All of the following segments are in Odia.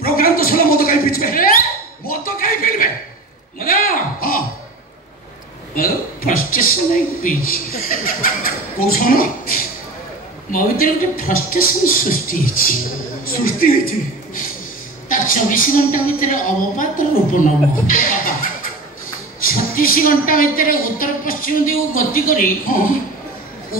प्रोग्राम तो साला मत काई बीच में मत काई फिल्म में मतलब हां फ्रस्ट्रेशन है बीच को सुनो ମୋ ଭିତରେ ଗୋଟେ ଫ୍ରଷ୍ଟ୍ରେସନ୍ ସୃଷ୍ଟି ହେଇଛି ତା 24 ଘଣ୍ଟା ଭିତରେ ଅବପାତର ରୂପ ନେବ 36 ଘଣ୍ଟା ଭିତରେ ଉତ୍ତର ପଶ୍ଚିମ ଦିଗକୁ ଗତି କରି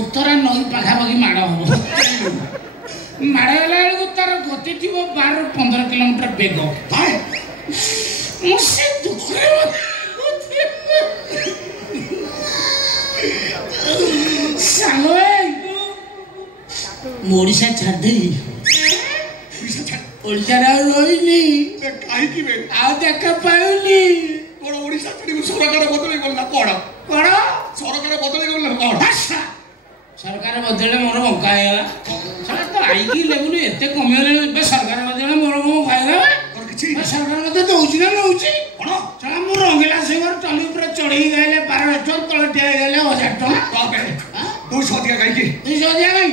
ଉତ୍ତରା ନଈ ପାଖାପାଖି ମାଡ଼ ହବ ମାଡ଼ ହେଲା ବେଳକୁ ତାର ଗତି ଥିବ 12 ରୁ 15 କିଲୋମିଟର ବେଗ ମୁଁ ସେ ଦୁଃଖରେ ସାଙ୍ଗ ओडिशा छाड़ देली ओडिशा रही आ देखा पाऊनी कोन ओडिशा छाड़ी सरकार बदले गला कोन कोन सरकार बदले गला कोन सरकार बदले मोर मौका आइला साला तो आई की लेवल एते कमेले बे सरकार बदले मोर मौका आइला और किछि सरकार मते दउछि ना नउछि कोन साला मो रंगीला सिंगर टली ऊपर चढ़ी गले 12 टन तळे टे गले 1000 टका बाप रे 200 दिया काई की 200 दिया काई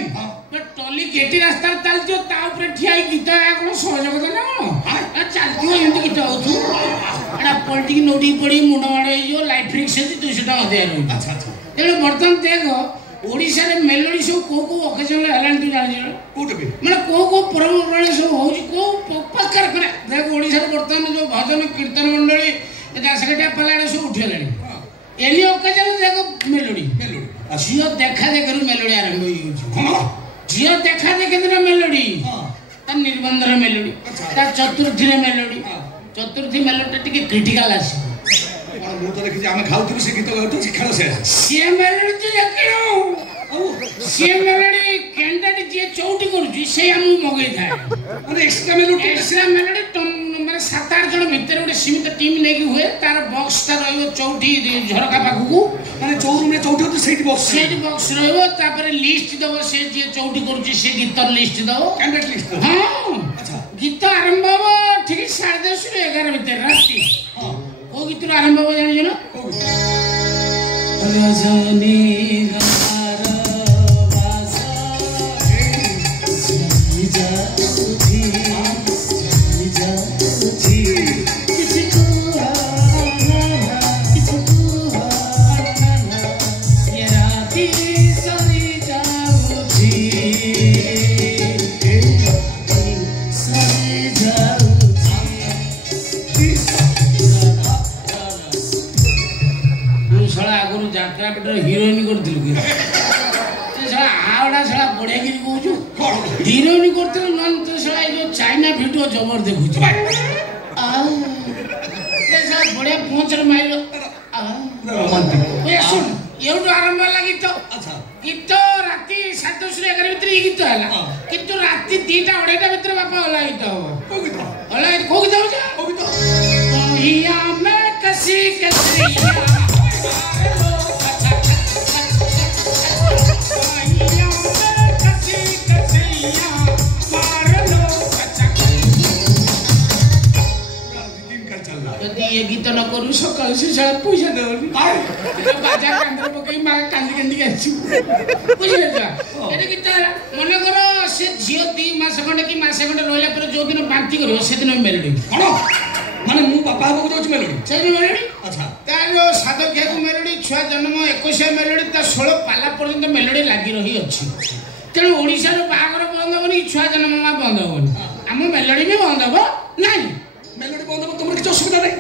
टली गेटी रास्ता चलती ता ऊपर ठिया गीत कोन सहयोग देना कोन चलती एमती गीत होतु एडा पलटी नोडी पड़ी मुंड माडे जो लाइफ रिक्स से 200 टका दे रही अच्छा अच्छा तेरे बर्तन देखो ओडिसा रे मेलोडी सब को ओकेजन हलान तू जानि छ कोट बे माने को परंपरा सब होउची को पक्का करे देख ओडिसा रे बर्तन जो भजन कीर्तन मंडली दासगटा पलाडे सब उठिलानी एली ओकेजन देखो मेलोडी जियो देखा देखरू मेलोडी आरंभ होई जियो देखा देखे दिन मेलोडी ता निर्बंधर मेलोडी ता चतुर्थी रे मेलोडी चतुर्थी मेलोडी टिके क्रिटिकल आसी मु तो देखि हम खाउथि से गीत गाउथि शिखालो से सी मेलोडी तो देखिनो सी मेलोडी कैंडिडेट जे चौटी करूची से हम मगै थाए माने एक्स्ट्रा मेलोडी माने 7-8 जण भीतर ଗୋଟେ सीमित टीम नेकी हुए तार बॉक्स ता रहयो चौटी झरका पाखु माने चौरूम रे चौटी तो सेठी बॉक्स रहयो तापर लिस्ट दबो से जे चौटी करूची से गीतर लिस्ट दबो कैंडिडेट लिस्ट हां अच्छा गीत आरंभ हो ठीक 10:30 ରୁ 11 ଭିତରେ ରାତି ओ गीत आरंभ हो जानि जनो रजनी हमारा वासा जा उठी जा उठी किसको ये राती सरी जा उठी सरी जा शाला आगुरु जात्रा पेटर हीरोइन करथिलु कि से शाला आवडा शाला बढिया कि कहूछु हीरोइन करथिलु नन तो शाला जो चाइना वीडियो जबर देखुछु आ से शाला बढिया पहुंचर माइलो आ रोमांटिक ए सुन एउटो आरंभ लागि तो अच्छा गीत राती 7:10 ରୁ 11 ଭିତରେ गीत होला किंतु राती 2टा 2:30 ଭିତରେ बापा होला गीत हो गीत होला को गीत हो गीत ओहिया में कसी कसिया ये गीत न करू सकाळ से शाळा पैसा देवनी बाजा कांद्र पकई मा कांदी कांदी आछि बुझले जा एते गीत मन करो से जियो 2 मास खंडे कि मास खंडे रहला पर जो दिन बांती करियो से दिन मेलोडी कोन माने मु बापा बाबू जोच मेलोडी से मेलोडी अच्छा तारो साधो खेकु मेलोडी छुआ जन्म 21 मेलोडी ता 16 पाला पर्यंत मेलोडी लागि रही अछि तेणु ओडिसा रो बागर बंद होनी छुआ जन्म मा बंद होनी हम मेलोडी भी बंद हो नाही मेलोडी बंद हो तुमर किछ असुविधा नै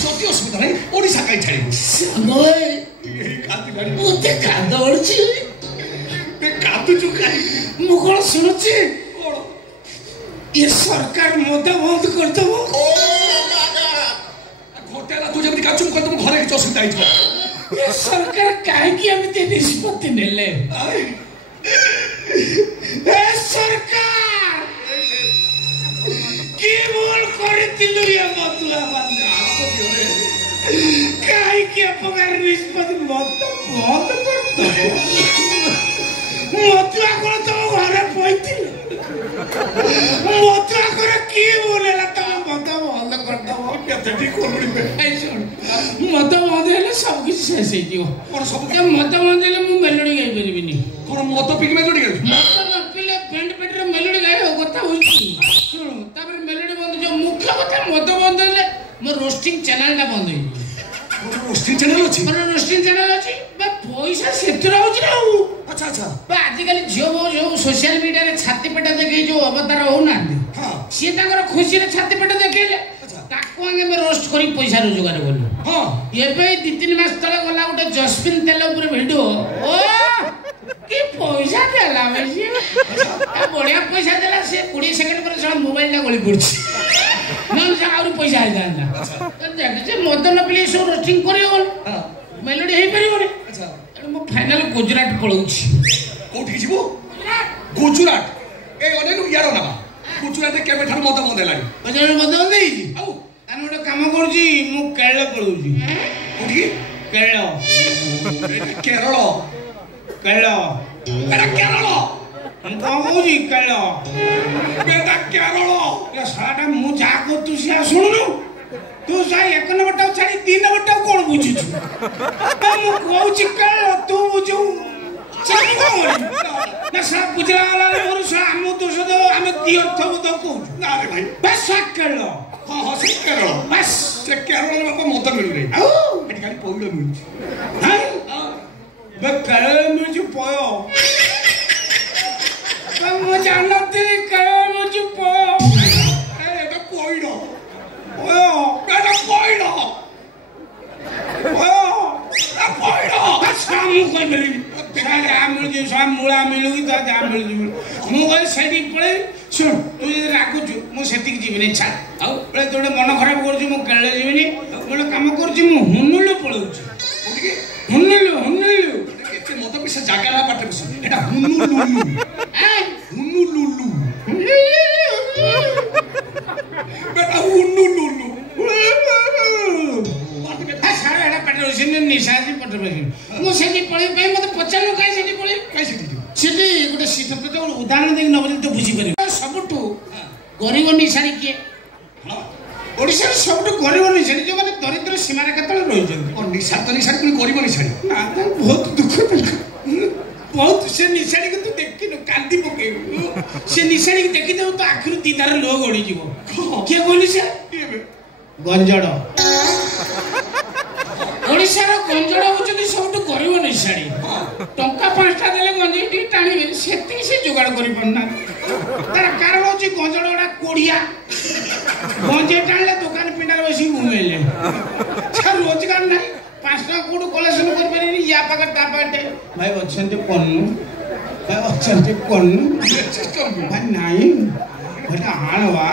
जति असुविधा नै ओडिसा काई छाड़ी ओए यही काती गाड़ी ओते कांद ओडची बे कातु चुकाई मु कोन सुनछि कोन ये सरकार मद बंद कर दबो ओ घोटेला तू जब काचुम कर तुम घरे किछ असुविधा आइछ ये सरकार काहे की एमिते निष्पत्ति नेले ए सरकार की बोल करतिलु ये मतुआ बंदा काहे की अपकार निष्पत्ति मत बहुत करतो मतुआ कोन तो घरे पइतिल मतुआ करे की बोलेला तो मत बंद कर दबो केते ठीक कोलुडी पे ए सुन मत बंद हेले सब किछ शेष हे जियो कोन सब के मत बंद हेले मु मेलोडी गाई परिबिनी कोन मत पिक मेलोडी गाई मत न पिले पेंट पेट रे मेलोडी गाई हो कथा होई ରୋଷ୍ଟିଂ ଚ୍ୟାନେଲଟା ବନ୍ଦ ହେଇଯିବ। ରୋଷ୍ଟିଂ ଚ୍ୟାନେଲ ଅଛି? ରୋଷ୍ଟିଂ ଚ୍ୟାନେଲ ଅଛି ବା ପଇସା ସେଥିରେ ହଉଛି ନା ଆଉ। ଆଚ୍ଛା ଆଚ୍ଛା। ବା ଆଜିକାଲି ଝିଅ ବୋଉ ଯୋଉ ସୋସିଆଲ ମିଡିଆରେ ଛାତି ପେଟ ଦେଖେଇ ଯୋଉ ଅବତାର ହଉନାହାନ୍ତି, ସିଏ ତାଙ୍କର ଖୁସିରେ ଛାତି ପେଟ ଦେଖେଇଲେ, ତାକୁ ଆମେ ରୋଷ୍ଟ କରି ପଇସା ରୋଜଗାର କଲୁ। ହଁ ଏବେ 2-3 ମାସ ତଳେ ଗଲା ଗୋଟେ ଜସ୍ମିନ ତେଲ ଉପରେ ଭିଡିଓ, ଓ କି ପଇସା ଦେଲା ବଢିଆ ପଇସା ଦେଲା। ସେ 20 ସେକେଣ୍ଡ ପରେ ସେ ମୋବାଇଲଟା ଗଳି ପଡୁଛି, ନହେଲେ ସେ ଆହୁରି ପଇସା ହେଇଥାନ୍ତା। ଯେ ମଦ ନ ପିଲେ ସବୁ ରୋଷ୍ଟିଂ କରିହବନି, ମେଲୋଡି ହେଇପାରିବନି। ମୁଁ ଫାଇନାଲ ଗୁଜରାଟ ପଳଉଛି। କୋଉଠିକି ଯିବୁ? ଗୁଜରାଟ? ଏ ଅନେକ ଇଆଡ ନେବା। ଗୁଜରାଟରେ କେବେଠାରୁ ମଦ ବନ୍ଦ ହେଲାଣି? ଗୁଜରାଟ ମଦ ବନ୍ଦ ହେଇଛି। ଆଉ ତାହେଲେ ଗୋଟେ କାମ କରୁଛି, ମୁଁ କେରଳ ପଳଉଛି। କୋଉଠିକି? କେରଳ। କେରଳ? କେରଳ ଏଟା କେରଳ? ମୁଁ କଣ କହୁଛି? କେରଳ ଏଟା କେରଳ? ସାରାଟା ମୁଁ ଯାହା କହୁଛୁ ସିଆ ଶୁଣୁନୁ। ତୁ ସାର୍ 1 ନମ୍ବରଟାକୁ ଛାଡ଼ି 3 ନମ୍ବରଟାକୁ କଣ ବୁଝୁଛୁ? ମୁଁ କହୁଛି କେରଳ, ତୁ ବୁଝୁ ନା ସାର୍ ବୁଝିଲା ଗଲା ଆମ ଦୋଷ ଦେବ, ଆମେ ଦି ଅର୍ଥ ବୋଧ କହୁଛୁ। ନା ରେ ଭାଇ, ବାସ୍ କେରଳ। ହଁ ହଁ ସେ କେରଳ। ବାସ୍ ସେ କେରଳରେ ବାପ ମଦ ମିଳୁନି, ଆଉ ଏଠି ଖାଲି ପଇଡ଼ ମିଳୁଛି। କେରଳରେ ମିଳୁଛି ପୟ। ମୁଁ ଜାଣିନଥିଲି କେରଳ ମିଳୁଛି ପୟ। ଏଟା ପଇଡ଼। ପୟ ଏଟା ପଇଡ଼। ପଇଡ଼ ମୁଁ କହିପାରିବି। ଯାହା ମିଳୁଛି ସବ ମୂଳା ମିଳୁ କି ଯାହା ମିଳୁଛି ମୁଁ କହିଲି ସେଇଠିକି ପଳେଇ। ଶୁଣ, ତୁ ଯଦି ରାଗୁଛୁ ମୁଁ ସେଠିକି ଯିବିନି, ଛାଡ଼। ଆଉ ତୁ ଗୋଟେ ମନ ଖରାପ କରୁଛୁ, ମୁଁ କେରଳ ଯିବିନି। ଗୋଟେ କାମ କରୁଛି, ମୁଁ ହୁନୁଲୁ ପଳଉଛି। କୋଉଠିକି? ହୁନୁଲୁ। ହୁନୁଲୁ ଏତେ ମଦ ବି ସେ ଜାଗା ନା ପାଟିରେ ବସୁ। ଏଟା ହୁନୁଲୁଲୁ। ହୁନୁଲୁଲୁ। ବେଟା ହୁନୁଲୁଲୁ। ନିଶା ପଟ ମୁଁ ସେଠି ପଳେଇବି ପାଇଁ ମତେ ପଚାରିଲୁ କାହିଁ ସେଠି ପଳେଇବି? କାହିଁ ସେଠି ସେଠି ଗୋଟେ ଉଦାହରଣ ଦେଇକି ନବ ତ ବୁଝିପାରିବ। ସବୁଠୁ ଗରିବ ନିଶାରୀ କିଏ? ଓଡ଼ିଶାର ସବୁଠୁ ଗରିବ ନିଶାରୀ ଯୋଉମାନେ ଦରିଦ୍ର ସୀମାରେଖା ତଳେ ରହିଛନ୍ତି। ନିଶା ତ ନିଶାରୀ, ପୁଣି ଗରିବ ନିଶାରୀ ନା, ବହୁତ ଦୁଃଖ ବହୁତ। ସେ ନିଶାରୀକୁ ତୁ ଦେଖିନୁ, କାନ୍ଦି ପକେଇବୁ। ସେ ନିଶାରୀକି ଦେଖିଦେବୁ ତ ଆଖିରୁ 2 ଧାର ଲୁହ ଗଡ଼ିଯିବ। କିଏ କହିଲି ସେ? ଗଞ୍ଜଡ଼। ଓଡ଼ିଶାର ଗଞ୍ଜଡ଼ ହଉଛନ୍ତି ସବୁଠୁ ଗରିବ ନିଶାରୀ। ଟଙ୍କା 5ଟା ଦେଲେ ଗଞ୍ଜେଇ ଟିକେ ଟାଣିବେ, ସେତିକି ସେ ଯୋଗାଡ଼ କରିପାରୁନାହାନ୍ତି। ତାର କାରଣ ହଉଛି ଗଞ୍ଜଡ଼ ଗୁଡ଼ା କୋଡ଼ିଆ। ଗଞ୍ଜେଇ ଟାଣିଲେ ଦୋକାନ ପିଣ୍ଡାରେ ବସିକି ଘୁମେଇଲେ, ରୋଜଗାର ନାହିଁ। 5 ଟଙ୍କା କୋଉଠୁ କଲେକ୍ସନ କରିପାରିବେନି। ୟା ପାଖରେ ତା ପାଖରେ ଭାଇ ଅଛନ୍ତି ପନ୍ନୁ, ଭାଇ ଅଛନ୍ତି ପନ୍ନୁ, ଭାଇ ନାହିଁ ଆଣବା।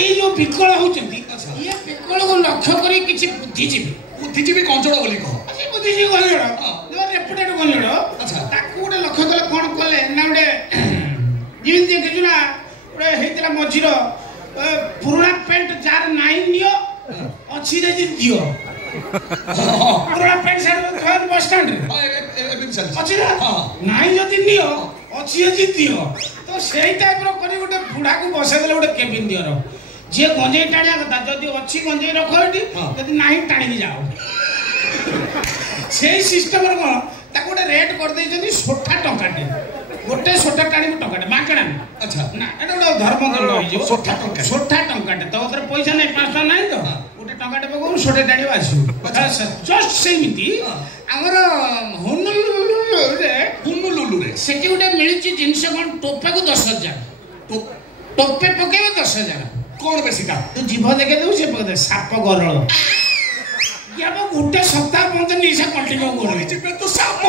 ଏଇ ଯୋଉ ବିକଳ ହଉଛନ୍ତି, ଇଏ ବିକଳକୁ ଲକ୍ଷ୍ୟ କରି କିଛି ବୁଦ୍ଧିଜୀବୀ ଗଞ୍ଜଡ଼ ବୋଲି କହ। ବୁଦ୍ଧିଜୀବୀ ଗଞ୍ଜଡ଼, ରେପୁଟେଡ୍ ଗଞ୍ଜଡ଼, ତାକୁ ଗୋଟେ ଲକ୍ଷ୍ୟ କଲେ। କଣ କଲେ ନା, ଗୋଟେ ଯେମିତି ଦେଖିଛୁ ନା, ଗୋଟେ ହେଇଥିଲା ମଝିର ପୁରୁଣା ପ୍ୟାଣ୍ଟ ଯାହାର ନାହିଁ ନିଅ, ଅଛି ଯଦି ଦିଅ। ପୁରୁଣା ପ୍ୟାଣ୍ଟ ସାର୍ଟ ବସଷ୍ଟାଣ୍ଡରେ ଅଛି ନା, ନାହିଁ ଯଦି ନିଅ, ଅଛି ଯଦି ଦିଅ। ତ ସେଇ ଟାଇପର କରି ଗୋଟେ ବୁଢ଼ାକୁ ବସେଇ ଦେଲେ ଗୋଟେ କେବିନ ଦିଅର। ଯିଏ ଗଞ୍ଜେଇ ଟାଣିବା କଥା, ଯଦି ଅଛି ଗଞ୍ଜେଇ ରଖ ଏଠି, ଯଦି ନାହିଁ ଟାଣିକି ଯାଅ। ସେଇ ସିଷ୍ଟମରେ କଣ, ତାକୁ ଗୋଟେ ରେଟ୍ କରିଦେଇଛନ୍ତି, ସୋଠା ଟଙ୍କାଟେ। ଗୋଟେ ସୋଠା ଟାଣିବୁ ଟଙ୍କାଟେ, ମାଗଣା ନା। ଆଚ୍ଛା ନା, ଏଟା ଗୋଟେ ଧର୍ମଦଣ୍ଡ ହେଇଯିବ। ସୋଠା ଟଙ୍କାଟେ, ତୋ କତିରେ ପଇସା ନାହିଁ, 5 ଟଙ୍କା ନାହିଁ ତ, ଗୋଟେ ଟଙ୍କାଟେ ପକଉ, ସୋଠା ଟାଣିବ ଆସିବୁ। ଜଷ୍ଟ ସେମିତି ଆମର ହୁନୁଲୁଲୁରେ ସେଠି ଗୋଟେ ମିଳୁଛି ଜିନିଷ। କଣ? ଟୋପେକୁ 10,000। ଟୋପେ ପକେଇବ 10,000। କଣ ବେଶୀଟା? ତୁ ଜିଭ ଦେଖେଇ ଦେବୁ, ସେ ପକେଇ ସାପ ଗରଳ। ଗୋଟେ ସପ୍ତାହ ପର୍ଯ୍ୟନ୍ତ ନିଶା କଣ୍ଟିନ୍ୟୁ କରିବି। ତୁ ସାପ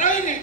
ରହିନି